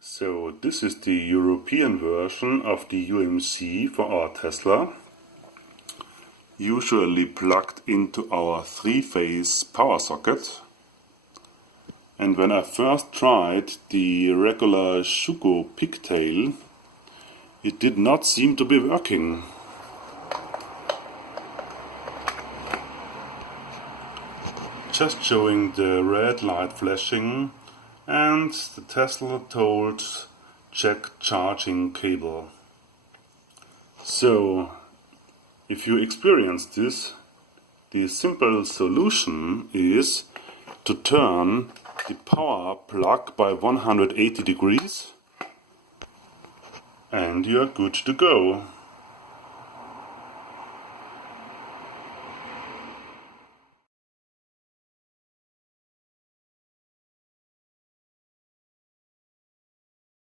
So this is the European version of the UMC for our Tesla, usually plugged into our 3-phase power socket. And when I first tried the regular Schuko pigtail, it did not seem to be working. Just showing the red light flashing, and the Tesla told check charging cable. So if you experience this, the simple solution is to turn the power plug by 180 degrees and you are good to go.